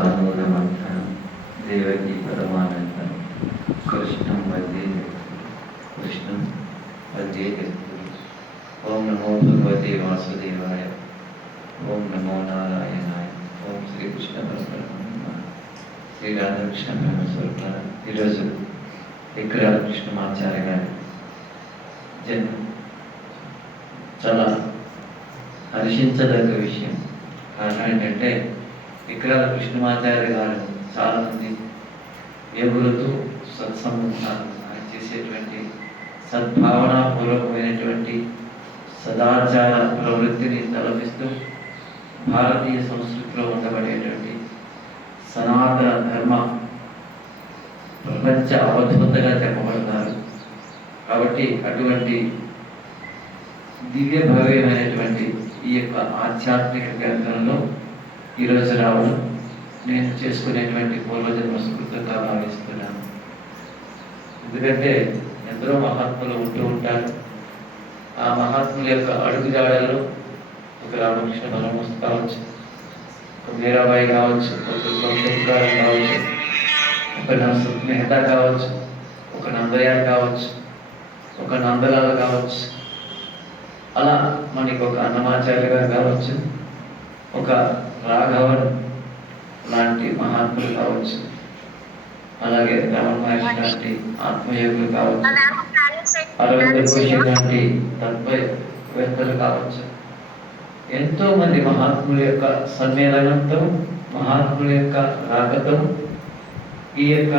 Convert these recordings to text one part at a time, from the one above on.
कानूनमन्थनं देवकी परमानन्दं कृष्णं वन्दे जगद्गुरुम्। ओम नमो भगवते वासुदेवाय, ओम नमो नारायणाय, ओम श्री कृष्ण परब्रह्म శ్రీ రాధాకృష్ణ బ్రహ్మస్వరూప. ఈరోజు విక్రాల కృష్ణమాచార్య గారి జన్మ చాలా హర్షించదగ్గ విషయం. కారణం ఏంటంటే విక్రాల కృష్ణమాచార్య గారు చాలామంది ఎగురుతూ సత్సంబంధాలు ఆయన చేసేటువంటి సద్భావనాపూర్వకమైనటువంటి సదాచార ప్రవృత్తిని తలపిస్తూ భారతీయ సంస్కృతిలో ఉండబడేటువంటి సనాతన ధర్మ ప్రపంచ అవధూతగా చెప్పబడతారు. కాబట్టి అటువంటి దివ్య భవ్యమైనటువంటి ఈ యొక్క ఆధ్యాత్మిక కేంద్రంలో ఈరోజు రావడం నేను చేసుకునేటువంటి పూర్వజన్మ స్మృతిగా భావిస్తున్నాను. ఎందుకంటే ఎందరో మహాత్ములు ఉంటూ ఉంటారు. ఆ మహాత్ముల యొక్క అడుగుజాడల్లో ఒక రామకృష్ణ పరమహంస కావచ్చు, ఒక మీరాబాయి కావచ్చు, ఒక దుర్గోష్ గారు కావచ్చు, ఒక నరసింహ మెహతా కావచ్చు, ఒక నందయార్ కావచ్చు, ఒక నందలాల్ కావచ్చు, అలా మనకి ఒక అన్నమాచార్య గారు కావచ్చు, ఒక రాఘవన్ లాంటి మహాత్ములు కావచ్చు, అలాగే రమణ మహర్షి లాంటి ఆత్మయోగులు కావచ్చు, అరవింద ఘోష్ లాంటి తత్వవేత్తలు కావచ్చు. ఎంతో మంది మహాత్ముల యొక్క సమ్మేళనంతో, మహాత్ముల యొక్క రాకతో ఈ యొక్క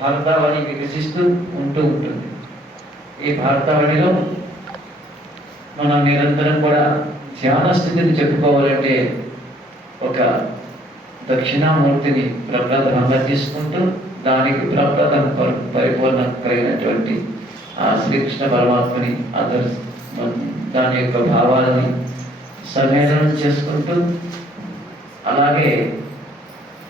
భారతావళి వికసిస్తూ ఉంటూ ఉంటుంది. ఈ భారతావళిలో మనం నిరంతరం కూడా ధ్యాన స్థితిని చెప్పుకోవాలంటే ఒక దక్షిణామూర్తిని ప్రప్రథమంగా తీసుకుంటూ దానికి ప్రప్రథం పరిపూర్ణ కలిగినటువంటి ఆ శ్రీకృష్ణ పరమాత్మని దాని యొక్క భావాలని సమ్మేళనం చేసుకుంటూ, అలాగే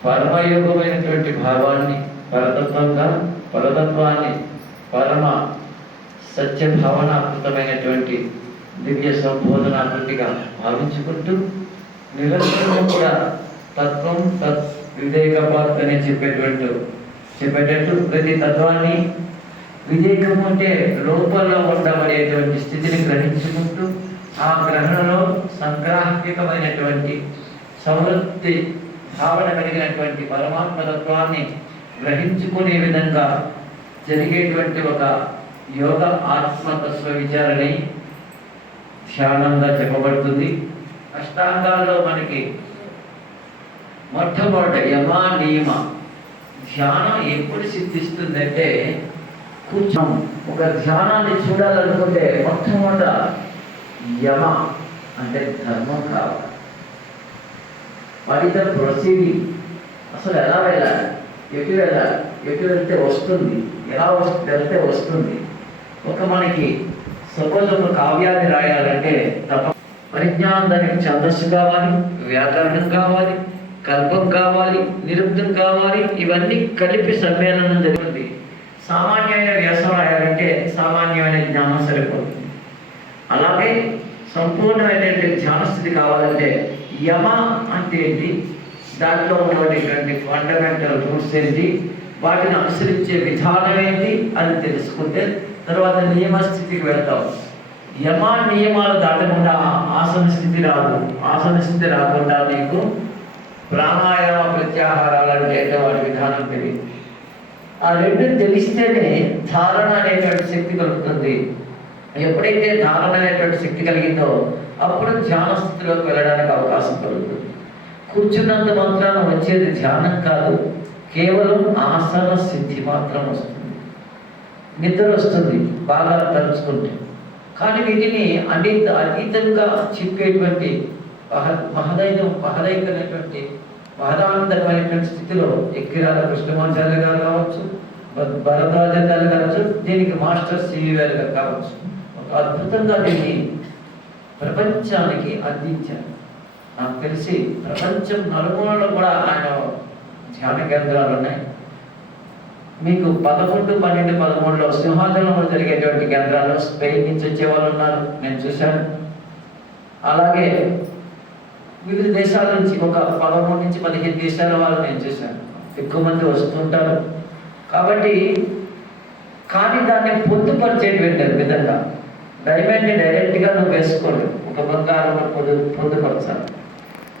పరమయోగమైనటువంటి భావాన్ని పరతత్వంగా, పరతత్వాన్ని పరమ సత్యభావనాకృతమైనటువంటి దివ్య సంబోధనాకృతిగా భావించుకుంటూ నిరంతరం కూడా తత్వం తత్ వివేకపాత్ అని చెప్పేటట్టు ప్రతి తత్వాన్ని వివేకము అంటే లోపల ఉండబడేటువంటి స్థితిని గ్రహించుకుంటూ ఆ గ్రహణలో సంగ్రాహ్యకమైనటువంటి సంవృత్తి భావన కలిగినటువంటి పరమాత్మ తత్వాన్ని గ్రహించుకునే విధంగా జరిగేటువంటి ఒక యోగ ఆత్మతత్వ విచారణి ధ్యానంగా చెప్పబడుతుంది. అష్టాంగాల్లో మనకి మొట్టమొదట యమ నియమ ధ్యానం ఎప్పుడు సిద్ధిస్తుందంటే కూర్చోం. ఒక ధ్యానాన్ని చూడాలనుకుంటే మొట్టమొదట యమ అంటే ధర్మం కావాలి. వాటి ప్రొసీడింగ్ అసలు ఎలా వెళ్ళాలి, ఎటు వెళ్ళాలి, ఎటు వెళ్తే వస్తుంది, ఎలా వెళ్తే వస్తుంది. ఒక మనకి సపోజ్ ఒక కావ్యాన్ని రాయాలంటే తప్ప పరిజ్ఞానం, దానికి ఛందస్సు కావాలి, వ్యాకరణం కావాలి, కల్పం కావాలి, నిరుక్తం కావాలి. ఇవన్నీ కలిపి సమ్మేళనం జరుగుతుంది. సామాన్యమైన వ్యాసం రాయాలంటే సామాన్యమైన జ్ఞానం సరిపోతుంది. అలాగే సంపూర్ణమైనటువంటి ధ్యానస్థితి కావాలంటే యమ అంటే ఏంటి, దాంట్లో ఉన్నటువంటి ఫండమెంటల్ రూట్స్ ఏంటి, వాటిని అనుసరించే విధానం ఏంటి అని తెలుసుకుంటే తర్వాత నియమస్థితికి వెళ్తాం. యమ నియమాలు దాటకుండా ఆసన స్థితి రాదు. ఆసన స్థితి రాకుండా మీకు ప్రాణాయామ ప్రత్యాహారాలు అంటే వాటి విధానం తెలియదు. ఆ రెండు తెలిస్తేనే ధారణ అనేటువంటి శక్తి కలుగుతుంది. ఎప్పుడైతే ధారణ అనేటువంటి శక్తి కలిగిందో అప్పుడు ధ్యాన స్థితిలోకి వెళ్ళడానికి అవకాశం కలుగుతుంది. కూర్చున్నంత మాత్రాన వచ్చేది ధ్యానం కాదు, కేవలం ఆసన సిద్ధి మాత్రం వస్తుంది. నిద్ర వస్తుంది బాగా తలుచుకుంటే. కానీ వీటిని అతీతంగా చెప్పేటువంటి మహదైకమైనటువంటి మహదానందమైనటువంటి స్థితిలో ఎక్కిరాల కృష్ణమాచార్య గారు కావచ్చు, భరద్వాజాచార్య కావచ్చు, దీనికి మాస్టర్ సివిఆర్ గారు కావచ్చు, ఒక అద్భుతంగా దీన్ని ప్రపంచానికి అందించారు. నాకు తెలిసి ప్రపంచం నలుమూలలో కూడా ఆయన ధ్యాన కేంద్రాలు ఉన్నాయి. మీకు 11, 12, 13లో సింహాచలంలో జరిగేటువంటి కేంద్రాల్లో స్పెయిన్ నుంచి వచ్చే వాళ్ళు ఉన్నారు, నేను చూశాను. అలాగే వివిధ దేశాల నుంచి ఒక 13 నుంచి 15 దేశాల వాళ్ళు నేను చూశాను. ఎక్కువ మంది వస్తుంటారు కాబట్టి. కానీ దాన్ని పొందుపరిచేటువంటి విధంగా డైమండ్ని డైరెక్ట్గా నువ్వు వేసుకోలేవు, ఒక బంగారం పొందుపరచాలి.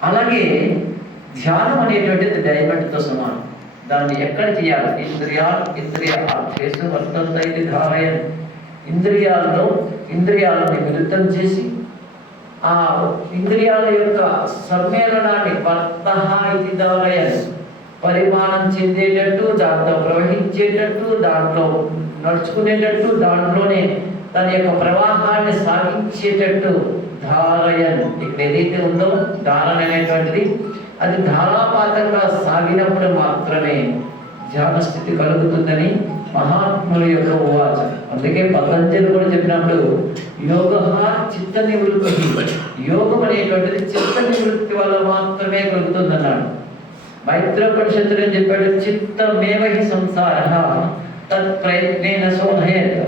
అలాగే ధ్యానం అనేటువంటిది డైమండ్తో సమానం. దాన్ని ఎక్కడ చేయాలి? ఇంద్రియ చేస్తూ వర్తంత ఇది ధారయ. ఇంద్రియాలను విరుద్ధం చేసి ఆ ఇంద్రియాల యొక్క సమ్మేళనాన్ని వర్త ఇది ధారయ పరిమాణం చెందేటట్టు, దాంట్లో ప్రవహించేటట్టు, దాంట్లో నడుచుకునేటట్టు, దాంట్లోనే తన యొక్క ప్రవాహాన్ని సాగించేటట్టు ధారయన్. ఇక్కడ ఏదైతే ఉందో ధారణ అనేటువంటిది అది ధారాపాతంగా సాగినప్పుడు మాత్రమే ధ్యాన స్థితి కలుగుతుందని మహాత్ముల యొక్క ఉవాచ. అందుకే పతంజలి కూడా చెప్పినప్పుడు యోగ చిత్త నివృత్తి, యోగం అనేటువంటిది చిత్త నివృత్తి వల్ల మాత్రమే కలుగుతుందన్నాడు. మైత్రోపనిషత్తులు ఏం చెప్పాడు? చిత్తమేవహి సంసార తత్ ప్రయత్నేన శోధయేత్.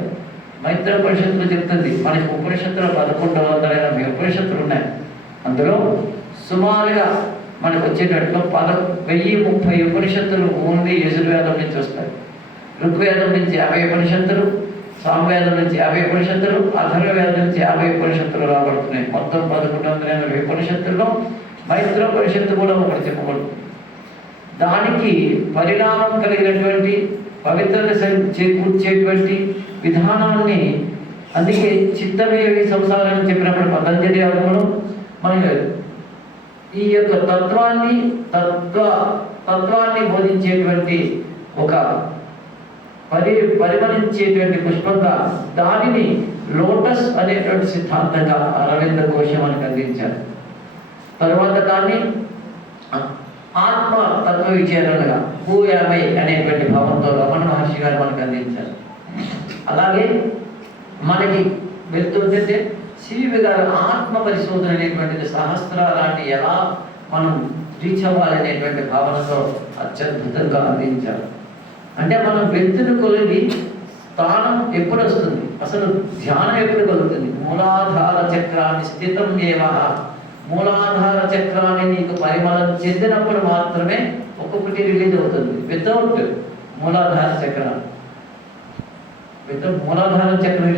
మైత్రోపనిషత్తులు చెప్తుంది. మనకి ఉపనిషత్తులు 1180 ఉపనిషత్తులు ఉన్నాయి. అందులో సుమారుగా మనకు వచ్చేటట్లు 1030 ఉపనిషత్తులు ఓన్లీ యజుర్వేదం నుంచి వస్తాయి. ఋగ్వేదం నుంచి 50 ఉపనిషత్తులు, సామవేదం నుంచి 50 ఉపనిషత్తులు, అథర్వవేదం నుంచి 50 ఉపనిషత్తులు రాబడుతున్నాయి. మొత్తం 1180 ఉపనిషత్తుల్లో మైత్రోపనిషత్తు కూడా ఒకటి చెప్పబడుతుంది. దానికి పరిణామం కలిగినటువంటి పవిత్రత చేకూర్చేటువంటి విధానాన్ని, అందుకే చిత్తమేవి సంసారం చెప్పినప్పుడు పతంజలి కూడా మనకి ఈ యొక్క తత్వాన్ని బోధించేటువంటి ఒక పరిమళించేటువంటి పుష్పంగా దానిని లోటస్ అనేటువంటి సిద్ధాంతంగా అరవింద ఘోష మనకు అందించారు. తర్వాత దాన్ని ఆత్మ తత్వ విచారణగా హూయామై అనేటువంటి భావంతో రమణ మహర్షి గారు మనకు అందించారు. అలాగే మనకి వెళ్తుంటే సివి గారు ఆత్మ పరిశోధన అనేటువంటిది సహస్రారాన్ని ఎలా మనం రీచ్ అవ్వాలి అనేటువంటి భావనతో అత్యద్భుతంగా అందించారు. అంటే మనం వెళ్తున్న కొలిది స్థానం ఎప్పుడు వస్తుంది, అసలు ధ్యానం ఎప్పుడు కలుగుతుంది? మూలాధార చక్రాన్ని స్థితం ఏవా, మూలాధార చక్రాన్ని నీకు పరిమళం చెందినప్పుడు మాత్రమే ఒక్కొక్కటి రిలీజ్ అవుతుంది. వితౌట్ మూలాధార చక్రాన్ని వితౌట్ మూలాధార చక్రం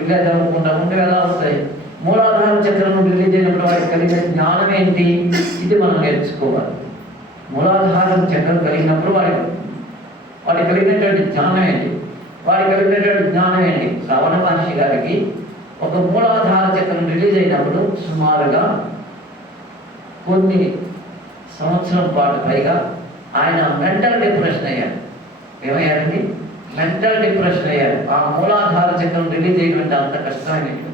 రిలీజ్ అవ్వకుండా ఉంటే ఎలా అవుతాయి? మూలాధార చక్రం రిలీజ్ అయినప్పుడు వాడికి కలిగిన జ్ఞానం ఏంటి? ఇది మనం నేర్చుకోవాలి. మూలాధార చక్రం కలిగినప్పుడు వాడికి కలిగినటువంటి జ్ఞానం ఏంటి? శ్రవణ మహర్షి గారికి ఒక మూలాధార చక్రం రిలీజ్ అయినప్పుడు సుమారుగా కొన్ని సంవత్సరం పాటు పైగా ఆయన మెంటల్ డిప్రెషన్ అయ్యారు. ఏమయ్యారండి? మెంటల్ డిప్రెషన్ అయ్యారు. ఆ మూలాధార చక్రం రిలీజ్ అయ్యేటువంటి అంత కష్టమైనటువంటి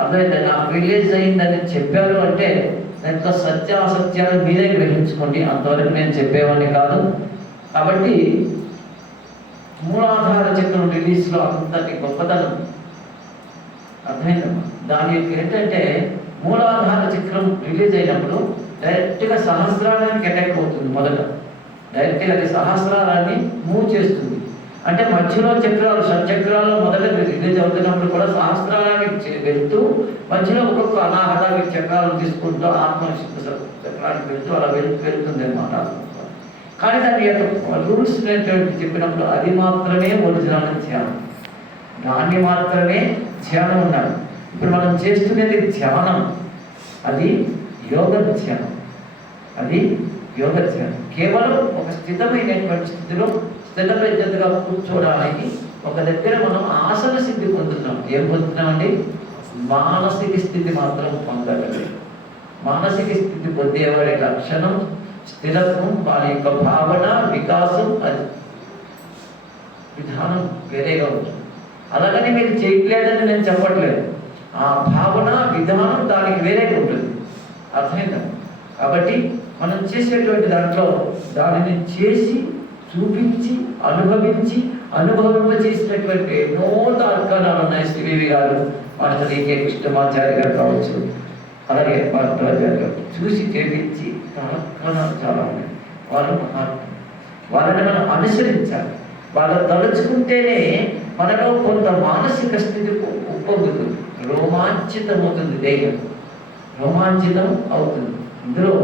అర్థమైతే నాకు రిలీజ్ అయిందని చెప్పారు అంటే దాంట్లో సత్యాసత్యాలు మీరే గ్రహించుకోండి. అంతవరకు నేను చెప్పేవాడిని కాదు. కాబట్టి మూలాధార చక్రం రిలీజ్లో అంతటి గొప్పతనం అర్థమైందమ్మా. దాని యొక్క ఏంటంటే మూలాధార చక్రం రిలీజ్ అయినప్పుడు డైరెక్ట్గా సహస్రారానికి అటాక్ అవుతుంది. మొదట డైరెక్ట్గా అది సహస్రారాన్ని మూవ్ చేస్తుంది. అంటే మధ్యలో చక్రాలు షట్చక్రాల్లో మొదట రిలీజ్ అవుతున్నప్పుడు కూడా సహస్రారానికి వెళ్తూ మధ్యలో ఒక్కొక్క అనాహత చక్రాలను తీసుకుంటూ ఆత్మశక్తి చక్రానికి వెళ్తూ అలా వెళ్తుంది అన్నమాట. కానీ దాని యొక్క రూల్స్ చెప్పినప్పుడు అది మాత్రమే ఒరిజినల్ ధ్యానం, దాన్ని మాత్రమే ధ్యానం ఉన్నాడు. ఇప్పుడు మనం చేస్తున్నది ధ్యానం, అది యోగ ధ్యానం. కేవలం ఒక స్థితమైనటువంటి స్థితిలో స్థితప్రజ్ఞతగా కూర్చోవడానికి ఒక దగ్గర మనం ఆసన సిద్ధి పొందుతున్నాం. ఏం పొందుతున్నామండి? మానసిక స్థితి మాత్రం పొందగలి. మానసిక స్థితి పొందేవాడి లక్షణం స్థిరత్వం, వారి యొక్క భావన వికాసం, అది విధానం వేరేగా ఉంటుంది. అలాగని మీరు చేయట్లేదని నేను చెప్పట్లేదు. ఆ భావన విధానం దానికి వేరేగా ఉంటుంది. అర్థమైందా? కాబట్టి మనం చేసేటువంటి దాంట్లో దానిని చేసి చూపించి అనుభవింపచేసినటువంటి ఎన్నో తార్కాణాలు ఉన్నాయి. శ్రీదేవి గారు, మాస్టర్ ఈకే కృష్ణమాచార్య గారు కావచ్చు, అలాగే భరద్వాచార్య గారు చూసి చేపించి తార్కాణాలు చాలా ఉన్నాయి. వాళ్ళు మహాత్ములు. వాళ్ళని మనం అనుసరించాలి. వాళ్ళని తలుచుకుంటేనే మనలో కొంత మానసిక స్థితి ఉప్పొంగుతుంది, రోమాంచితమవుతుంది దేహం. రోమాంచితం అవుతుంది. ఇందులో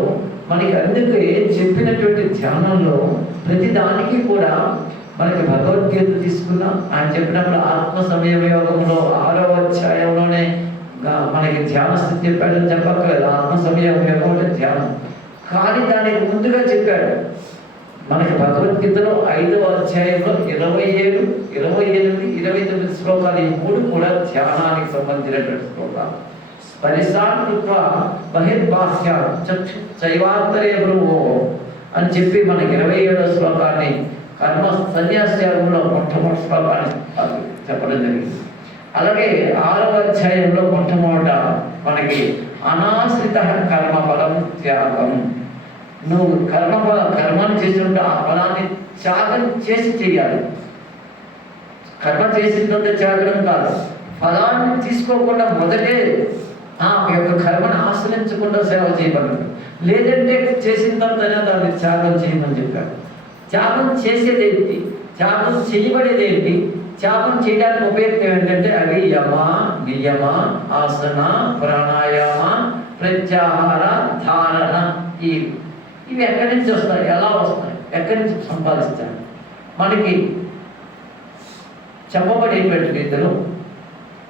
మనకి అందుకే చెప్పినటువంటి ధ్యానంలో ప్రతి దానికి కూడా మనకి భగవద్గీత తీసుకున్నాం. ఆయన చెప్పినప్పుడు ఆత్మ సంయమ యోగంలో 6వ అధ్యాయంలోనే మనకి ధ్యాన స్థితి చెప్పాడని చెప్పక్కర్లేదు. ఆత్మ సంయమ యోగం అంటే ధ్యానం. కానీ దానికి ముందుగా చెప్పాడు మనకి భగవద్గీతలో 5వ అధ్యాయంలో 27, 28, 29 శ్లోకాలు. ఈ 3 కూడా ధ్యానానికి సంబంధించినటువంటి శ్లోకాలు. స్పరిశాత్వ బహిర్బాహ్య చైవాంతరే భ్రువో అని చెప్పి మనకి 27వ శ్లోకాన్ని కర్మ సన్యాసయోగంలో మొట్టమొదటి శ్లోకాన్ని చెప్పడం జరిగింది. అలాగే 6వ అధ్యాయంలో మొట్టమొదట మనకి అనాశ్రిత కర్మఫలం త్యాగం. నువ్వు కర్మను చేసినట్టు ఆ ఫలాన్ని త్యాగం చేసి చెయ్యాలి. కర్మ చేసినట్టు త్యాగం కాదు, ఫలాన్ని తీసుకోకుండా మొదటే ఆ యొక్క కర్మను ఆశ్రయించకుండా సేవ చేయబడ్డాడు. లేదంటే చేసిన తర్వాత దాన్ని త్యాగం చేయమని చెప్పాడు. త్యాగం చేసేదేంటి, త్యాగం చేయబడేదేంటి, త్యాగం చేయడానికి ఉపయోగం ఏంటంటే అవి యమ, నియమ, ఆసన, ప్రాణాయామ, ప్రత్యాహార, ధారణ. ఇవి ఎక్కడి నుంచి వస్తాయి, ఎలా వస్తాయి, ఎక్కడి నుంచి సంపాదిస్తాయి? మనకి చెప్పబడేటువంటి రీతిలో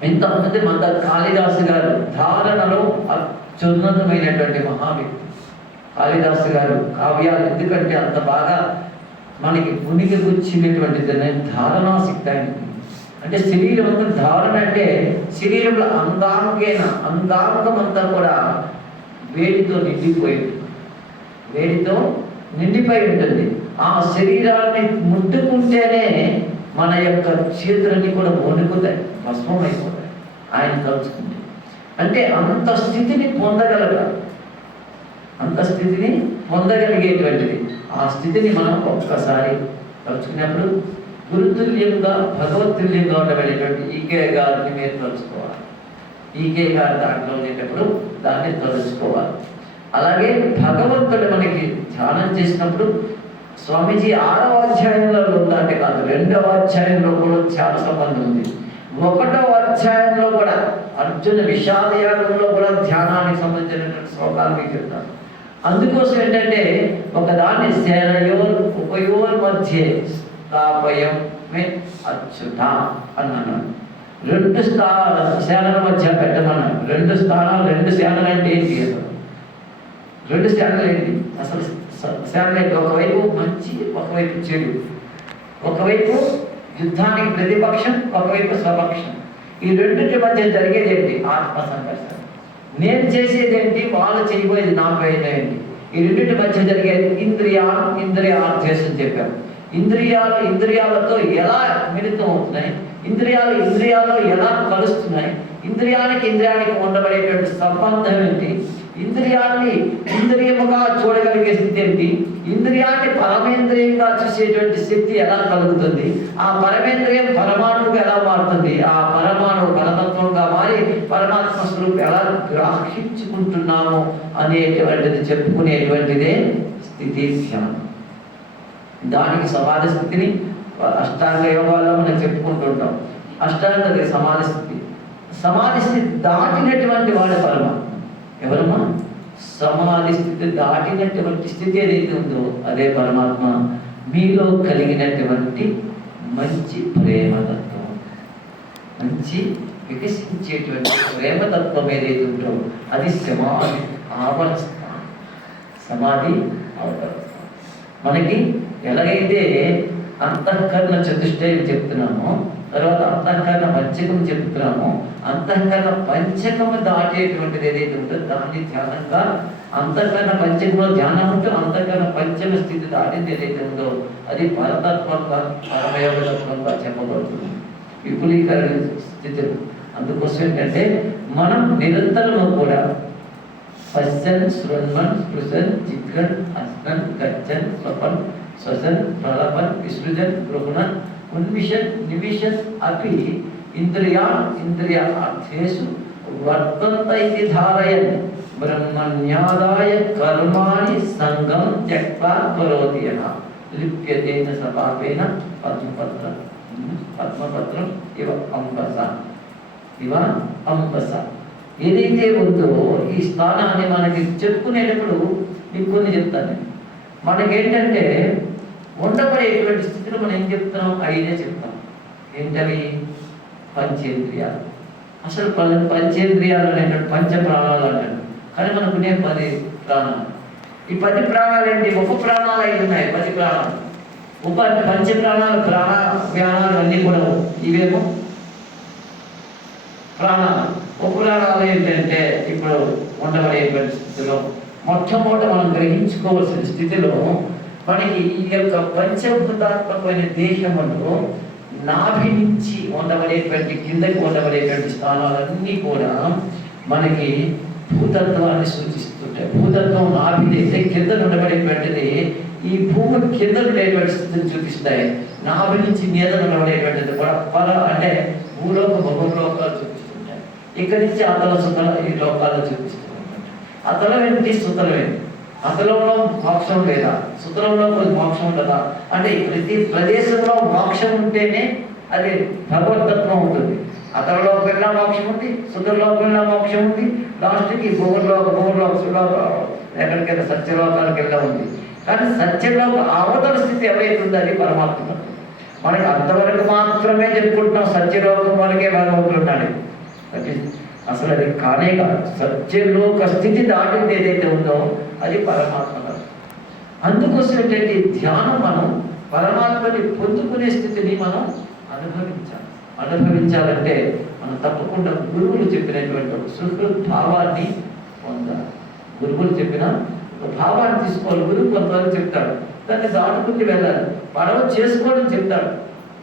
ఇంతమంది మన కాళిదాసు గారు ధారణలో అత్యున్నతమైనటువంటి మహావ్యక్తి. కాళిదాసు గారు కావ్యాలు ఎందుకంటే అంత బాగా మనకి పునికి గుచ్చినటువంటిది ధారణాశక్తి. అంటే శరీరం అంతా ధారణ అంటే శరీరంలో అంగాంగం అంతా కూడా వేడితో నిండిపోయి ఉంటుంది. ఆ శరీరాన్ని ముట్టుకుంటేనే మన యొక్క చేతులన్నీ కూడా వణుకుతాయి, భస్మం అయిపోతాయి ఆయన తలుచుకుంటే. అంటే అంత స్థితిని పొందగలిగేటువంటిది. ఆ స్థితిని మనం ఒక్కసారి తలుచుకున్నప్పుడు గురుతుల్యంగా భగవత్తుల్యంగా ఉండబడేటువంటి ఈకే గారిని మీరు తలుచుకోవాలి. ఈకే గారి దాంట్లో ఉండేటప్పుడు దాన్ని తలుచుకోవాలి. అలాగే భగవంతుడు మనకి ధ్యానం చేసినప్పుడు స్వామీజీ 6వ అధ్యాయంలో ఉందంటే కాదు, 2వ అధ్యాయంలో కూడా చాలా సంబంధం ఉంది. 1వ అధ్యాయంలో కూడా అర్జున విషాదయాగంలో కూడా ధ్యానానికి సంబంధించినటువంటి శ్లోకాలు మీకు చెప్తాను. అందుకోసం ఏంటంటే ఒకదాన్ని సేనయోర్ ఉపయోర్ మధ్య స్థాపయం మే అచ్యుత అన్నాను. 2 సేనల మధ్య పెట్టమన్నాను. 2 స్థానాలు, 2 సేనలు అంటే ఏంటి? 2 సేనలు ఏంటి అసలు? సేనలు ఒకవైపు మంచి, ఒకవైపు చెడు, ఒకవైపు యుద్ధానికి ప్రతిపక్షం, ఒకవైపు స్వపక్షం. ఈ రెండింటి మధ్య జరిగేది ఏంటి? ఆత్మ సంఘర్షణ. నేను చేసేది ఏంటి, వాళ్ళు చేయబోయేది నాకు ఏంటి? ఈ రెండింటి మధ్య జరిగేది ఇంద్రియార్థేశం చెప్పారు. ఇంద్రియాలతో ఎలా మిళితం అవుతున్నాయి, ఇంద్రియాల్లో ఎలా కలుస్తున్నాయి, ఇంద్రియానికి ఉండబడేటువంటి సంబంధం ఏంటి, ఇంద్రియాన్ని ఇంద్రియముగా చూడగలిగే స్థితి ఏంటి, ఇంద్రియాన్ని పరమేంద్రియంగా చూసేటువంటి శక్తి ఎలా కలుగుతుంది, ఆ పరమేంద్రియం పరమాణువుగా ఎలా మారుతుంది, ఆ పరమాణువు పరతత్వంగా మారి పరమాత్మ స్వరూపం ఎలా గ్రహించుకుంటున్నాము అనేటువంటిది చెప్పుకునేటువంటిదే స్థితి ధ్యానం. దానికి సమాధి స్థితిని అష్టాంగ యోగాల్లో మనం చెప్పుకుంటుంటాం. అష్టాంగ సమాధి స్థితి దాటినటువంటి వాడు పరమాత్మ. ఎవరమ్మా? సమాధి స్థితి దాటినటువంటి స్థితి ఏదైతే ఉందో అదే పరమాత్మ. మీలో కలిగినటువంటి మంచి ప్రేమతత్వం, మంచి వికసించేటువంటి ప్రేమతత్వం ఏదైతే ఉందో అది సమాధి ఆవరణస్థానం. సమాధి ఆవరణస్థానం మనకి ఎలాగైతే అంతఃకరణ చతుష్టయం చెప్తున్నామో, తర్వాత అంతఃకరణ పంచకం చెప్తున్నామో, అంతఃకరణ పంచకము దాటేటువంటిది ఏదైతే ఉందో దాన్ని ధ్యానంగా, అంతఃకరణ పంచకంలో ధ్యానం ఉంటూ అంతఃకరణ పంచమ స్థితి దాటింది ఏదైతే ఉందో అది పరతత్వంగా, పరమయోగతత్వంగా చెప్పబడుతుంది. విపులీకరణ స్థితులు. అందుకోసం ఏంటంటే మనం నిరంతరము కూడా పశ్చన్, శృణ్వన్, స్పృశన్, జిఘ్రన్, అస్నన్, గచ్చన్, స్వపన్, శ్వసన్, ప్రలపన్, విసృజన్, గృహణన్, ఉన్మిషన్, నిమిషన్ అపి ఇంద్రియార్థేషు వర్తంత ఇది ధారయన్ బ్రహ్మణ్యాదాయ కర్మాణి సంగం త్యక్త్వా కరోతి యః లిప్యతేన సపాపేన పద్మపత్రం ఇవ అంబస. ఏదైతే ఉందో ఈ స్థానాన్ని మనకి చెప్పుకునేటప్పుడు మీకు కొన్ని చెప్తాను. మనకేంటంటే ఉండబడేటువంటి స్థితిలో మనం ఏం చెప్తున్నాం? ఐదే చెప్తాం. ఏంటవి? పంచేంద్రియాలు. అసలు పంచేంద్రియాలు అనేటువంటి పంచ ప్రాణాలు అంటారు, కానీ మనకునే 10 ప్రాణాలు. ఈ 10 ప్రాణాలు ఏంటి? ఉప ప్రాణాలు అయి ఉన్నాయి 10 ప్రాణాలు. పంచ ప్రాణాలు, ప్రాణ వ్యానాలు అన్నీ కూడా ఇవేమో ప్రాణాలు. ఉపప్రాణాలు ఏంటంటే ఇప్పుడు ఉండబడేటువంటి స్థితిలో మొట్టమొదట మనం గ్రహించుకోవాల్సిన స్థితిలో మనకి ఈ యొక్క పంచభూతాత్మకమైన దేహములో నాభి నుంచి ఉండబడేటువంటి కిందకి ఉండబడేటువంటి స్థానాలన్నీ కూడా మనకి భూతత్వాన్ని సూచిస్తుంటాయి. భూతత్వం నాభిదైతే కింద ఉండబడేటువంటిది ఈ భూమి కింద ఉండేటువంటి స్థితిని చూపిస్తాయి. నాభి నుంచి మీద ఉండబడేటువంటిది కూడా అంటే భూలోక బహులోకాలు చూపిస్తుంటాయి. ఇక్కడి నుంచి అతల సుతల ఈ లోకాలు చూపిస్తూ ఉంటాయి. అతలం ఏంటి? సుతలం ఏంటి? అతలంలో మోక్షం లేదా? సుతలంలో మోక్షం ఉండదా? అంటే ప్రతి ప్రదేశంలో మోక్షం ఉంటేనే అది భగవతత్వం ఉంటుంది. అతలలోకి వెళ్ళినా మోక్షం ఉంది, సుతలోకి వెళ్ళినా మోక్షం ఉంది, లాస్ట్కి భూలోక ఎక్కడికైనా సత్యలోకానికి వెళ్ళా ఉంది. కానీ సత్యలోక అవతల స్థితి ఎవరైతే ఉందో అది పరమాత్మ. మనకి అంతవరకు మాత్రమే చెప్పుకుంటున్నాం, సత్యలోకం వరకే భగవంతుడు ఉన్నాడు. అసలు అది కానే కాదు. సత్యలోక స్థితి దాటింది ఏదైతే ఉందో అది పరమాత్మ. అందుకోసం ఏంటంటే ధ్యానం మనం పరమాత్మని పొందుకునే స్థితిని మనం అనుభవించాలంటే మనం తప్పకుండా గురువులు చెప్పినటువంటి సుహృద్భావాన్ని పొందాలి. గురువులు చెప్పిన భావాన్ని తీసుకోవాలి. గురువు కొంతవరకు చెప్తాడు, దాన్ని దాటుకుంటూ వెళ్ళాలి. పడవ చేసుకోవడం చెప్తాడు,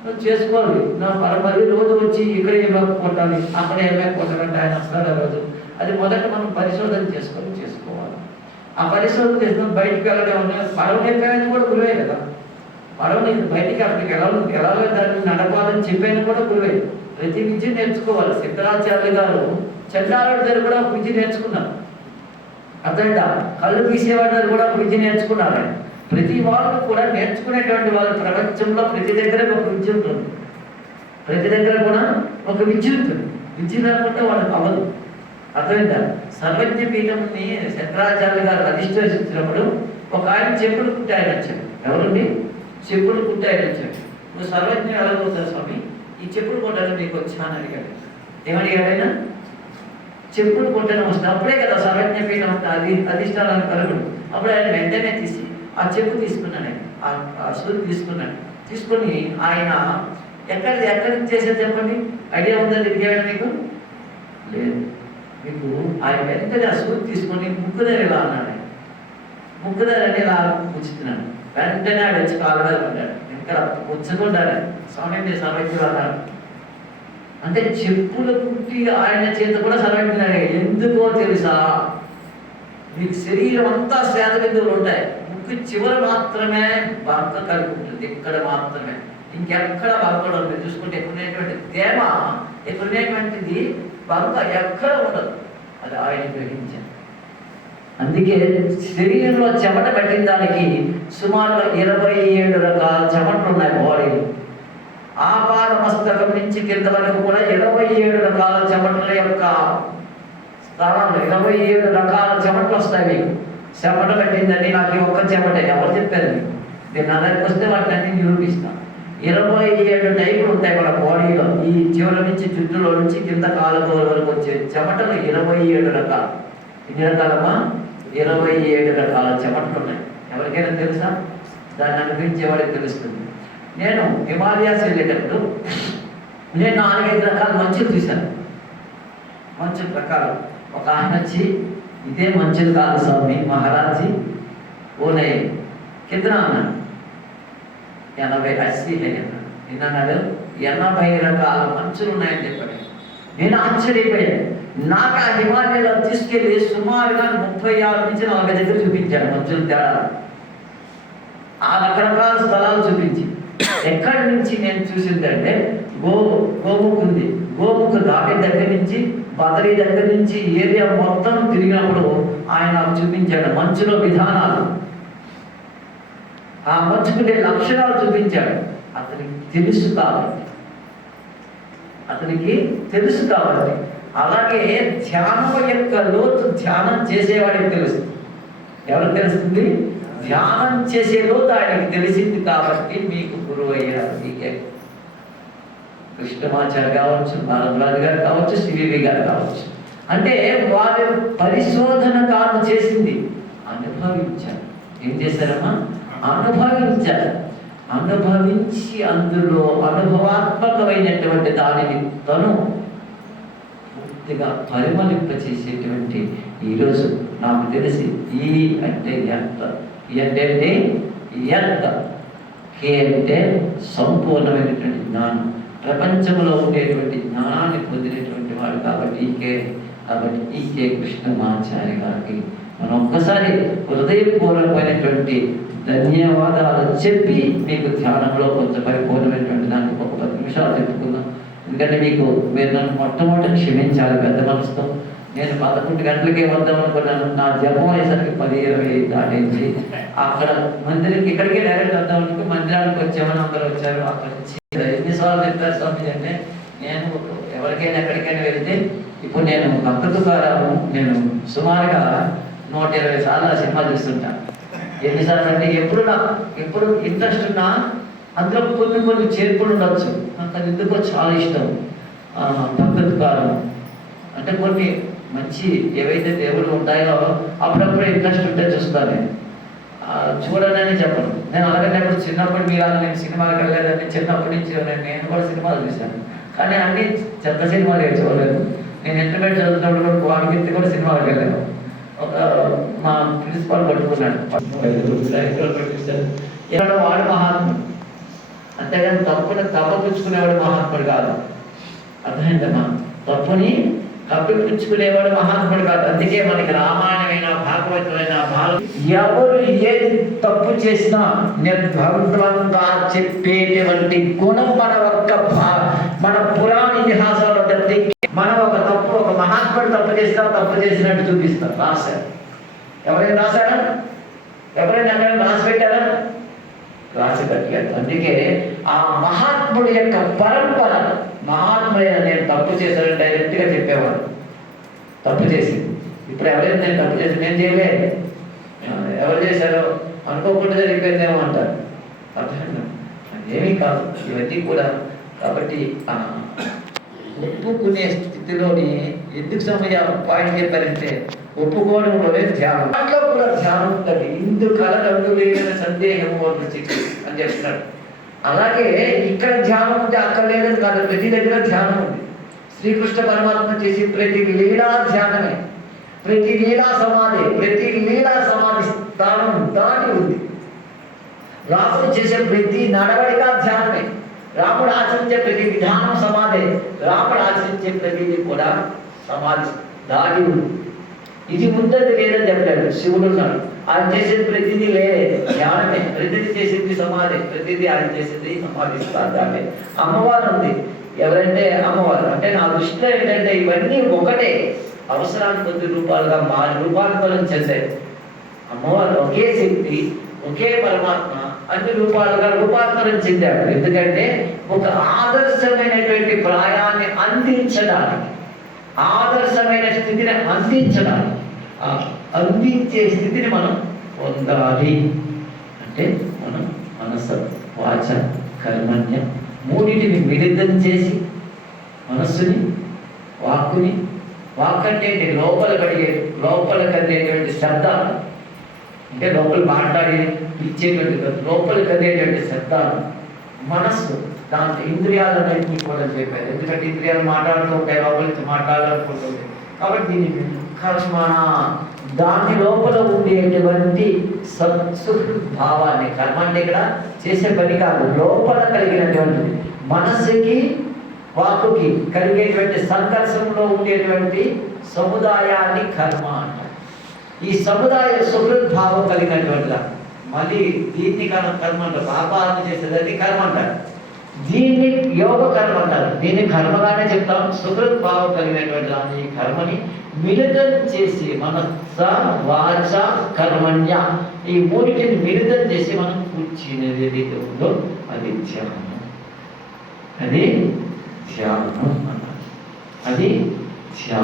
నువ్వు చేసుకోవాలి. నా పరమది రోజు వచ్చి ఇక్కడ ఏమేకొట్టాలి, అక్కడ ఏమేకొట్టాలంటే ఆయన వస్తాడు ఆ రోజు. అది మొదట మనం పరిశోధన చేసుకోవాలి. ఆ పరిశోధన చేసుకుని బయటికి వెళ్ళడం ఉన్నాయి. పడవ చెప్పాయని కూడా గురువే కదా. పడవని బయటికి అక్కడికి ఎలాగో దాన్ని నడపాలని చెప్పాను కూడా గురువే. ప్రతి విద్య నేర్చుకోవాలి. సిద్ధరాచార్య గారు చండాలుడి దగ్గర కూడా ఒక విద్య నేర్చుకున్నారు. అర్థంట కళ్ళు తీసేవాడి దగ్గర కూడా ఒక విద్య నేర్చుకున్నారు. ప్రతి వాళ్ళు కూడా నేర్చుకునేటువంటి వాళ్ళ ప్రపంచంలో ప్రతి దగ్గర ఒక విద్య ఉంటుంది. ప్రతి దగ్గర కూడా ఒక విద్య ఉంటుంది. విద్య లేకుండా వాళ్ళకి అవ్వదు. అర్థమైందా? సర్వజ్ఞ పీఠంని శంకరాచార్య గారు అధిష్ఠించినప్పుడు ఒక ఆయన చెప్పులు కుట్టాయని వచ్చాడు. ఎవరండి? చెప్పులు కుట్టాయని వచ్చాడు. నువ్వు సర్వజ్ఞ ఎలాగవుతారు స్వామి, ఈ చెప్పులు కొట్టడం మీకు వచ్చా అని అడిగాడు. ఏమడిగాడు ఆయన? చెప్పులు కొట్టడం వస్తే అప్పుడే కదా సర్వజ్ఞ పీఠం అది అధిష్టానాన్ని కలుగుడు. అప్పుడు ఆయన వెంటనే తీసి ఆ చెప్పు తీసుకున్నాను, ఆ సూది తీసుకొని ఆయన ఎక్కడి నుంచి చేసేది చెప్పండి. ఐడియా ఉందని అడిగాడు మీకు? లేదు. మీకు ఆయన వెంటనే ఆ సూది తీసుకొని ముక్కుదారు ఇలా అన్నాడు. ముక్కుదారని ఇలా ఉంచుతున్నాను. వెంటనే ఆడు వచ్చి కాలు మీద పడ్డాడు. ఇంకా ఉంచకుండానే స్వామి మీరు సర్వజ్ఞులు అన్నాడు. అంటే చెప్పుల కుట్టి ఆయన చేత కూడా సర్వజ్ఞుడు. ఎందుకో తెలుసా? మీకు శరీరం అంతా శ్వేత బిందువులు ఉంటాయి. ముక్కు చివరి మాత్రమే బంక కలిగి ఉంటుంది. ఇక్కడ మాత్రమే, ఇంకెక్కడ బంకడం. మీరు చూసుకుంటే ఎక్కడున్నటువంటి తేమ, ఎక్కడున్నటువంటిది బంక ఎక్కడ ఉండదు. అది ఆయన గ్రహించారు. అందుకే శరీరంలో చెమట పట్టిన దానికి సుమారుగా 27 రకాల చెమటలు ఉన్నాయి బాడీలో. ఆపాద మస్తకం నుంచి కింద వరకు కూడా 27 రకాల చెమటల యొక్క స్థానంలో 27 రకాల చెమటలు వస్తాయి. మీకు చెమట పట్టిందని నాకు ఒక్క చెమటే ఎవరు చెప్పారు? నేను నా దగ్గరికి వస్తే వాటిని అన్ని నిరూపిస్తాను. 27 టైపులు ఉంటాయి మన బాడీలో. ఈ చివరి నుంచి జుట్టులో నుంచి కింద కాలుగోల వరకు వచ్చే చెమటలు 27 రకాలు. ఎన్ని రకాలమ్మా? 27 రకాల చెమటలు ఉన్నాయి. ఎవరికైనా తెలుసా? దాన్ని అనుభవించేవాడికి తెలుస్తుంది. నేను హిమాలయాస్ వెళ్ళేటప్పుడు నేను 4-5 రకాల మంచులు చూశాను. మంచుల రకాలు. ఒక ఆయన వచ్చి ఇదే మంచులు కాదు స్వామి మహారాజీ ఓనే కింద అన్నాడు. 80-80 అన్నాడు. ఎన్నన్నాడు? 80 రకాల మంచులు ఉన్నాయని చెప్పాడు. నేను ఆశ్చర్యపోయాను. నాకు ఆ హిమాలయాలో తీసుకెళ్ళి సుమారుగా 36 నుంచి 40 దగ్గర చూపించాడు మంచులు తేడా. ఆ రకరకాల స్థలాలు చూపించి ఎక్కడి నుంచి నేను చూసిందంటే గోముఖ్ ఉంది. గోముఖ్ దాటి దగ్గర నుంచి బదరీ దగ్గర నుంచి ఏరియా మొత్తం తిరిగినప్పుడు ఆయన చూపించాడు మంచులో విధానాలు, ఆ మంచుకుంటే లక్షణాలు చూపించాడు. అతనికి తెలుసు కాబట్టి అలాగే ధ్యానం యొక్క లోతు ధ్యానం చేసేవాడికి తెలుస్తుంది. ఎవరికి తెలుస్తుంది? ధ్యానం చేసే లోతు ఆయనకి తెలిసింది కాబట్టి మీకు గురువు అయ్యారు. మీకే కృష్ణమాచార్య కావచ్చు, భారద్వాజ్ గారు కావచ్చు, సివివి గారు కావచ్చు. అంటే వారి పరిశోధన కాదు చేసింది, అనుభవించారు. ఏం చేశారమ్మా? అనుభవించారు. అనుభవించి అందులో అనుభవాత్మకమైనటువంటి దానిని తను పూర్తిగా పరిమళింపచేసేటువంటి ఈరోజు నాకు తెలిసి ఈ అంటే ఎంత, ఈ అంటే ఎంత, కే అంటే సంపూర్ణమైనటువంటి జ్ఞానం, ప్రపంచంలో ఉండేటువంటి జ్ఞానాన్ని పొందినటువంటి వాడు కాబట్టి ఈ కే కృష్ణమాచార్య గారికి మనం ఒక్కసారి హృదయపూర్వకమైనటువంటి ధన్యవాదాలు చెప్పి మీకు ధ్యానంలో కొంచెం పరిపూర్ణమైనటువంటి దాన్ని ఒక 10 నిమిషాలు చెప్పుకుందాం. ఎందుకంటే మీరు నన్ను మొట్టమొదటి క్షమించాలి పెద్ద మనసుతో. నేను 11 గంటలకే వద్దాం అనుకున్నాను. నా జపం అయ్యేసరికి 10-20 దాటించి అక్కడ మందిరికి ఇక్కడికే డైరెక్ట్ వద్దాం అనుకో మందిరానికి వచ్చామని అందరూ వచ్చారు. అక్కడ నుంచి ఎన్నిసార్లు చెప్పారు స్వామి అంటే, నేను ఎవరికైనా ఎక్కడికైనా వెళితే ఇప్పుడు నేను నేను సుమారుగా 120 సార్లు సినిమా చూస్తుంటాను. ఎన్నిసార్లు అంటే ఎప్పుడు ఇంట్రెస్ట్ ఉన్నా అందులో కొన్ని చేర్పులు ఉండొచ్చు. నాకు అది ఎందుకో చాలా ఇష్టం. భక్తుకారం అంటే కొన్ని మంచి ఏవైతే దేవుళ్ళు ఉంటాయో అప్పుడప్పుడు ఇంట్రెస్ట్ ఉంటే చూస్తాను. నేను చూడనని చెప్పను. నేను అలాగంటే ఇప్పుడు చిన్నప్పుడు నేను సినిమాలకు వెళ్ళలేదంటే చిన్నప్పటి నుంచి నేను కూడా సినిమాలు చూశాను. కానీ అన్ని చెత్త సినిమాలు చూడలేదు. నేను ఇంటర్మీడియట్ చదువుతున్నప్పుడు కూడా వాడికి కూడా సినిమాలకు వెళ్ళాను. మా ప్రిన్సిపాల్ పట్టుకున్నాడు, వాడు మహాత్ముడు. అంతేగాని తప్పపుచ్చుకునేవాడు మహాత్ముడు కాదు. అర్థమైందమ్మా? తప్పుని కప్పిపుచ్చుకునేవాడు మహాత్ముడు కాదు. అందుకే మనకి రామాయణమైన భాగవతమైన ఎవరు ఏది తప్పు చేసినా నిర్భంగా చెప్పేటువంటి గుణం మన పురాణ ఇతిహాసాల్లో మనం ఒక మహాత్ముడు తప్పు చేసినట్టు చూపిస్తారు. రాశారు. ఎవరైనా రాశారా? ఎవరైనా ఎక్కడైనా రాసి పెట్టారా? రాసి పెట్టారు. అందుకే ఆ మహాత్ముడి యొక్క పరంపర, మహాత్ముడైన నేను తప్పు చేశానని డైరెక్ట్గా చెప్పేవాడు. తప్పు చేసి ఇప్పుడు ఎవరైనా నేను తప్పు చేసి నేను చేయలే, ఎవరు చేశారో అనుకోకుండా జరిగిపోయిందేమో అంటారు. అర్థమైందా? అదేమీ కాదు ఇవన్నీ కూడా. కాబట్టి ఒప్పుకునే స్థితిలోని ఎందుకు పాయింట్ చెప్పారంటే ఒప్పుకోవడంలోనే ధ్యానం, దాంట్లో కూడా ధ్యానం ఉంటుంది. ఇందుకు కలగండు లేదని సందేహము అని చెప్తున్నాడు. అలాగే ఇక్కడ ధ్యానం ఉంటే అక్కడ లేదని కాదు, ప్రతి దగ్గర ధ్యానం ఉంది. శ్రీకృష్ణ పరమాత్మ చేసి ప్రతి లీలా ధ్యానమే, ప్రతి లీలా సమాధి స్థానం దాటి ఉంది. రాముడు చేసే ప్రతి నడవడిక ధ్యానమే, రాముడు ఆచరించే ప్రతి విధానం సమాధి, రాముడు ఆచరించే ప్రతిదీ కూడా సమాధి దాటి ఉంది. ఇది ముందది లేదని చెప్పాడు. శివుడు ఉన్నాడు, ఆయన చేసేది ప్రతిదీ లేదే, ధ్యానమే. ప్రతిదీ చేసేది సమాధి, ప్రతిదీ ఆయన చేసేది సమాధి స్థానమే. అమ్మవారు ఉంది. ఎవరంటే అమ్మవారు అంటే నా దృష్టిలో ఏంటంటే ఇవన్నీ ఒకటే, అవసరాన్ని కొద్ది రూపాలుగా రూపాంతరం చేశాయి. అమ్మవారు ఒకే శక్తి, ఒకే పరమాత్మ అన్ని రూపాలుగా రూపాంతరం చెందాడు. ఎందుకంటే ఒక ఆదర్శమైనటువంటి ప్రాయాన్ని అందించడానికి, ఆదర్శమైన స్థితిని అందించడానికి, అందించే స్థితిని మనం పొందాలి. అంటే మనం మనసు, వాచ, కర్మణ్యం మూడింటిని మిళితం చేసి మనస్సుని, వాక్కుని, వాక్కంటే లోపల కదిలేటువంటి శబ్దాలు, అంటే లోపల మాట్లాడి ఇచ్చేటువంటి లోపల కదిలేటువంటి శబ్దాలు, మనస్సు, దాంట్లో ఇంద్రియాలన్నింటినీ కూడా చెప్పారు. ఎందుకంటే ఇంద్రియాలు మాట్లాడుతూ ఉంటాయి, లోపలికి మాట్లాడాలనుకుంటుంది. కాబట్టి దీన్ని కర్మణ, దాని లోపల ఉండేటువంటి భావాన్ని, కర్మ అంటే ఇక్కడ చేసే పని కాదు, లోపల కలిగినటువంటిది, మనస్సుకి వాక్కుకి కలిగేటువంటి సంకర్షంలో ఉండేటువంటి సముదాయాన్ని కర్మ అంటారు. ఈ సముదాయ సుహృద్భావం కలిగినటువంటి మళ్ళీ దీన్ని కర్మ అంటారు. పాపాలను చేసేదాన్ని కర్మ అంటారు, దీన్ని యోగ కర్మ అంటారు. దీన్ని కర్మగానే చెప్తాం. సుహృద్భావం కలిగినటువంటి దాన్ని, ఈ కర్మని మిళితం చేసి మనస్స, వాచ, కర్మణ్య ఈ మూడింటిని మిళితం చేసి మనం కూర్చునేది ఏదైతే ఉందో అది ధ్యానం. అది ధ్యానం అన్నారు. అది ధ్యానం.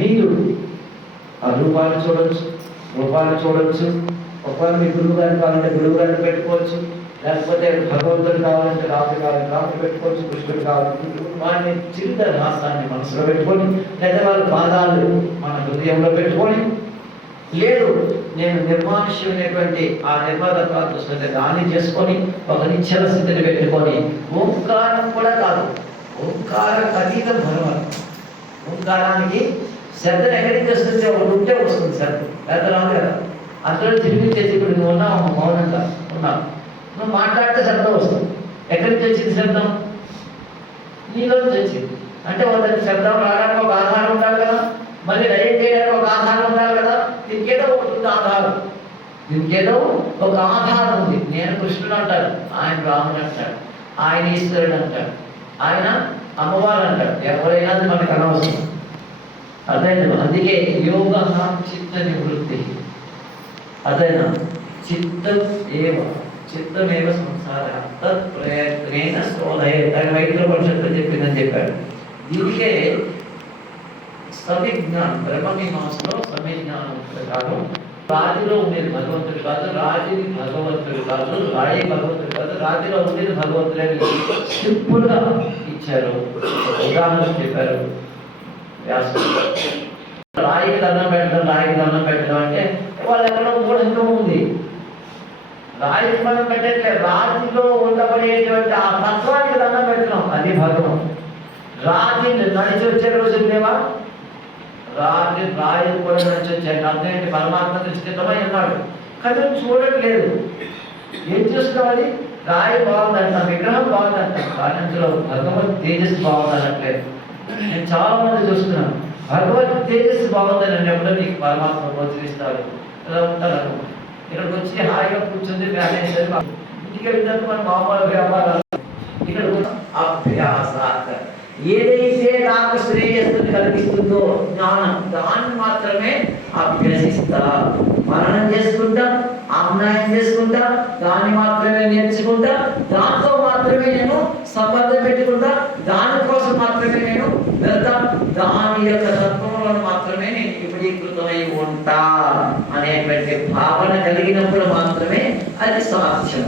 మీరు ఆ రూపాన్ని చూడవచ్చు, రూపాన్ని చూడవచ్చు. ఒకవేళ మీ గురువు గారిని కావాలంటే గురువు గారిని పెట్టుకోవచ్చు, లేకపోతే భగవంతుడు కావాలంటే రాముడు పెట్టుకోవచ్చు, కృష్ణుడు కావాలంటే వాడిని చిరుత రాష్ట్రాన్ని మనసులో పెట్టుకొని, లేదా వాళ్ళ పాదాలు మన హృదయంలో పెట్టుకొని, లేదు నేను నిర్మానుష్యమైనటువంటి ఆ నిర్మాతత్వాన్ని చూస్తుంటే దాన్ని చేసుకొని ఒక నిశ్చల స్థితిని పెట్టుకొని, ఓంకారం కూడా కాదు, ఓంకారం అతీత భగవన్. ఓంకారానికి శబ్దం ఎక్కడికి వస్తుంది? ఒకటి ఉంటే వస్తుంది శబ్దం, పెద్ద రాదు కదా. అందులో తిరిగిచ్చేసి ఇప్పుడు నువ్వు ఉన్నావు మౌనంగా ఉన్నావు, నువ్వు మాట్లాడితే శబ్దం వస్తుంది. ఎక్కడి నుంచి వచ్చింది శబ్దం? నీలో నుంచి వచ్చింది. అంటే ఒకరికి శబ్దం రావడానికి ఒక ఆధారం ఉండాలి కదా, మళ్ళీ లయం చేయడానికి ఒక ఆధారం ఉండాలి కదా. దీనికేదో ఒకటి ఉంది ఆధారం, దీనికేదో ఒక ఆధారం ఉంది. నేను కృష్ణుడు అంటాడు, ఆయన రాముడు అంటాడు, ఆయన ఈశ్వరుడు అంటాడు, ఆయన అమ్మవారు అంటాడు. ఎవరైనా మనకు అనవసరం. అదైనా అందుకే యోగ చిత్త నివృత్తి. అదైనా చిత్తమేవ సంసార తత్ ప్రయత్నేన శోధయ. దాని వైద్యోపనిషత్తు చెప్పిందని చెప్పాడు. దీనికే సవిజ్ఞానం, బ్రహ్మమీమాంసలో సవిజ్ఞానం ప్రకారం రాజులో ఉండేది భగవంతుడు కాదు, రాజుని భగవంతుడు కాదు, రాయి భగవంతుడు కాదు, రాజులో ఉండేది భగవంతుడు అని సింపుల్గా ఇచ్చారు. ఉదాహరణ చెప్పారు వ్యాసుడు. రాయికి దండం పెట్టడం అంటే వాళ్ళు ఎక్కడో మూఢంగా ఉంది. రాయికి మనం పెట్టట్లేదు, రాజులో ఉండబడేటువంటి ఆ తత్వానికి దండం పెడుతున్నాం, అది భగవం. రాజు నడిచి వచ్చే రోజులు లేవా? రాజు కూడా నడిచి వచ్చాడు. అర్థం ఏంటి? పరమాత్మ దృష్టితమై ఉన్నాడు, కానీ చూడట్లేదు. ఏం చూస్తున్నావు? రాయి బాగుందంట, విగ్రహం బాగుందంట, కానీ అందులో భగవత్ తేజస్సు బాగుందనట్లేదు. నేను చాలా మంది చూస్తున్నాను, భగవత్ తేజస్సు బాగుందని అన్నప్పుడు నీకు పరమాత్మ గోచరిస్తాడు. ఇలా ఉంటారు. ఇక్కడికి వచ్చి హాయిగా కూర్చుంది, ఇంటికి వెళ్ళినట్టు మన మామూలు వ్యాపారాలు. ఇక్కడ అభ్యాస, ఏదైతే నాకు శ్రేయస్సుని కలిగిస్తుందో జ్ఞానం, దాన్ని మాత్రమే అభ్యసిస్తా. మననం చేసుకుంటా, అన్యాయం చేసుకుంటా, దాన్ని మాత్రమే నేర్చుకుంటా, దాంతో మాత్రమే నేను సంబంధం పెట్టుకుంటా, దానికోసం మాత్రమే నేను వెళ్తా, దాని యొక్క తత్వంలో మాత్రమే నేను విపరీకృతమై ఉంటా అనేటువంటి భావన కలిగినప్పుడు మాత్రమే అది సాధ్యం.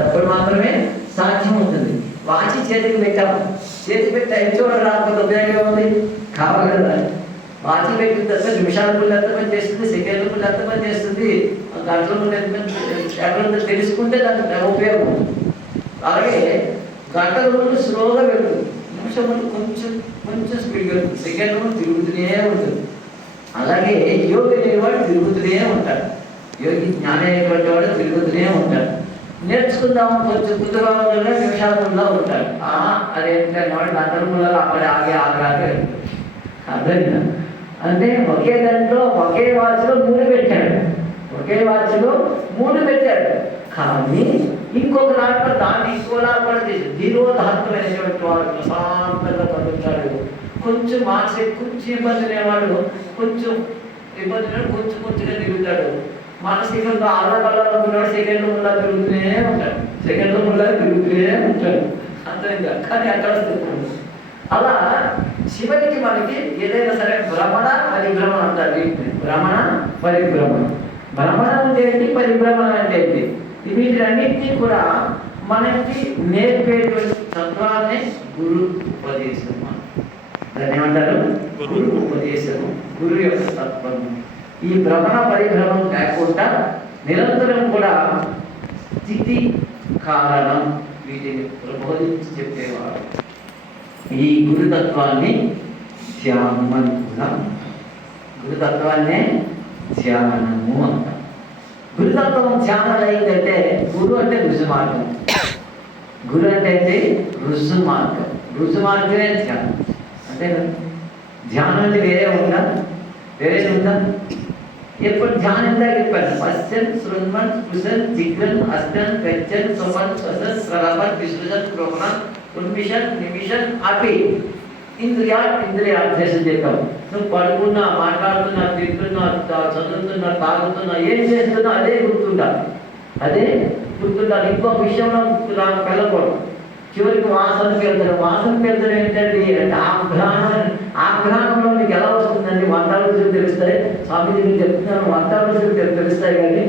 అప్పుడు మాత్రమే సాధ్యం అవుతుంది. వాచి చేతికి పెట్టాము, చేతికి పెట్టి ఐదు చూడ రాకపోతే ఉపయోగం ఉంది? కావాలి కదా. వాచి పెట్టిన తర్వాత నిమిషాల పుల్లు ఎంత పని చేస్తుంది, సెకండ్ల పుల్లు ఎంత పని చేస్తుంది, గంటల ముందు ఎంత పని తెలుసుకుంటే దానికి ఉపయోగం. అలాగే గంటల ముందు స్లోగా వెళ్తుంది, నిమిషం ముందు కొంచెం స్పీడ్గా వెళ్తుంది, సెకండ్ ముందు తిరుగుతూనే ఉంటుంది. అలాగే యోగి అనేవాడు తిరుగుతూనే ఉంటాడు, యోగి జ్ఞానమైనటువంటి వాడు తిరుగుతూనే ఉంటాడు. నేర్చుకుందాము కొంచెం కుతూహలంగా నిమిషాలలో ఉంటాడు. అదేంటంటే వాడు గంటల ముందు అక్కడ ఆగే అర్థమైందా? అంటే ఒకే దాంట్లో ఒకే వాచ్లో మూడు పెట్టాడు, కానీ ఇంకొక దాంట్లో దాన్ని ఇంకోలా కూడా చేసి ధీరోధాత్మైనటువంటి వాడు ప్రశాంతంగా పడుతాడు. కొంచెం మార్క్స్ కొంచెం ఇబ్బంది లేవాడు, కొంచెం ఇబ్బంది కొంచెంగా తిరుగుతాడు. మానసికంగా ఆలోచనలు సెకండ్ల ముందు తిరుగుతూనే ఉంటాడు. అంతేగా, కానీ అక్కడ అలా చివరికి మనకి ఏదైనా సరే భ్రమణ పరిభ్రమణ అంటారు. భ్రమణ పరిభ్రమణ, భ్రమణ అంటే ఏంటి, పరిభ్రమణ అంటే ఏంటి? వీటిలన్నింటినీ కూడా మనకి నేర్పేటువంటి తత్వాన్ని గురు ఉపదేశం. దాన్ని ఏమంటారు? గురు ఉపదేశము, గురు యొక్క తత్వం. ఈ భ్రమణ పరిభ్రమం కాకుండా నిరంతరం కూడా స్థితి కారణం వీటిని ప్రబోధించి చెప్పేవాడు. ఈ గురుతత్వాన్ని ధ్యానం అని కూడా, గురుతత్వాన్నే ధ్యానము అంటాం. గురుతత్వం ధ్యానం అయిందంటే, గురు అంటే రుజు మార్గం, గురు అంటే రుజు మార్గం, రుజు మార్గమే ధ్యానం. అంటే ధ్యానం వేరే ఉందా? ఎప్పుడు ధ్యానం చెప్పాను. పశ్చన్, శృణ్వన్, స్పృశన్, జిగ్రన్, అస్టన్, గచ్చన్, సోమన్, స్వసన్, స్రవన్, విసృజన్, క్రోహణన్, ఉన్మిషన్, నిమిషన్, అపి ఇంద్రియాభ్యాసం చెప్పాము. నువ్వు పడుకున్నా, మాట్లాడుతున్నా, తింటున్నా, చదువుతున్నా, తాగుతున్నా, ఏం చేస్తున్నా అదే గుర్తుండాలి. ఇంకో విషయంలో నాకు వెళ్ళకూడదు. చివరికి వాసన పీల్చడం. వాసన పీల్చడం ఏంటండి అంటే ఆఘ్రానంలో మీకు ఎలా వస్తుందండి? వంటల రుచులు తెలుస్తాయి. స్వామీజీ మీకు చెప్తున్నాను, వంటల రుచులు తెలుస్తాయి కానీ